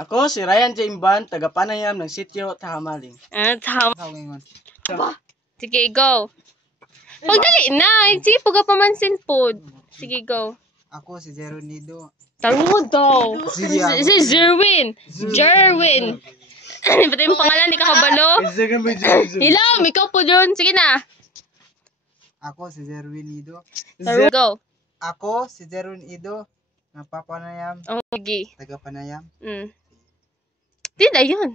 Ako si Ryan J. Imban, taga-panayam ng sitio Tahamaling. Tama. Ikaw ngayon. Sige, go. Pagdali na. Sige, pagkapamansin po. Sige, go. Ako si Zero Nido. Tarungo daw. Sige, ako. Si Jerwin. Jerwin. Pati yung pangalan, di ka kabalo. Hilam, ikaw po yun. Sige na. Ako si Zero Nido. Go. Ako si Zero Nido. Napapanayam. Oh, sige. Taga-panayam. Di na yun.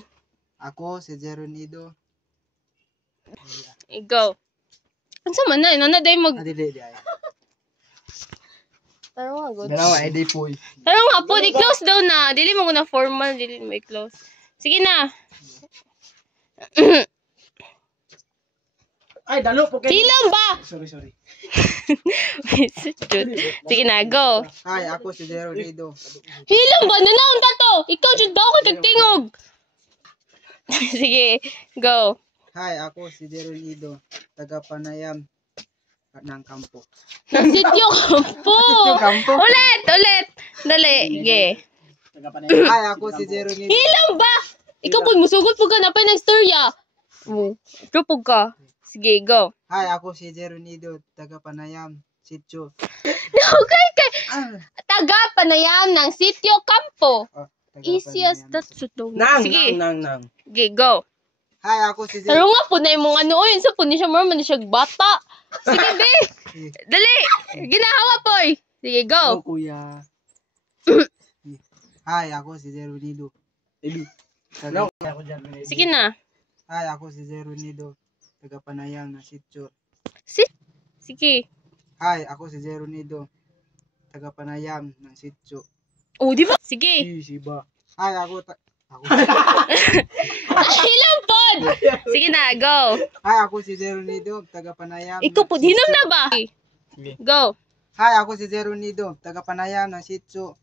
Ako si Zero Nido. Go. Ano sa man na? Nanaday mag... Dili. Tarungo, good. Dalawa, edi po. Tarungo nga po, di-close daw na. Dili mo na formal, dili mo i-close. Sige na. Ay, dalo po kayo. Hilam ba? Sorry. Sige na, go. Hi, ako si Zero Nido. Hilam ba? Nanaon ta to? Ikaw, dyan ba ako tagtingog? Sige, go. Hi, ako si Zero Nido. Taga-panayam ng kampo. Ng sityo kampo. Kampo? Ulit. Dali, sige. Taga-panayam. Hi, ako si Zero Nido. Hilam ba? Ikaw po, musugot po ka na pa ng storya. Trupog ka. Sige, go. Hi, ako si Zero Nido. Taga-panayam. Sityo. Okay, Ah, taga panayam ng sityo kampo. Easy as taga-panayam. that. Sutong. Nang. Sige, go. Hi, ako si Taro Zero. nga po na yung mga ano, yun sa po ni siya man siya bata. Sige, be. Dali. Ginahawa po eh. Sige, Oh, go. kuya. Hi, ako si Zero Nido. No. Ako dyan. Sige na. Hi, ako si Zero Nido. Taga-panayam ng sityo. Sige. Hi, ako si Zero Nido. Taga-panayam ng sityo. Oh, di ba? Sige. Siba. Hi, ako Ilang pod. Sige na, go. Hi, ako si Zero Nido. Taga-panayam. Ikaw po, hinam na ba? Go. Hi, ako si Zero Nido. Taga-panayam ng sityo.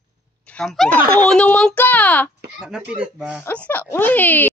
Kampo. Oh, nung man ka. Napilit ba? Asa, uy.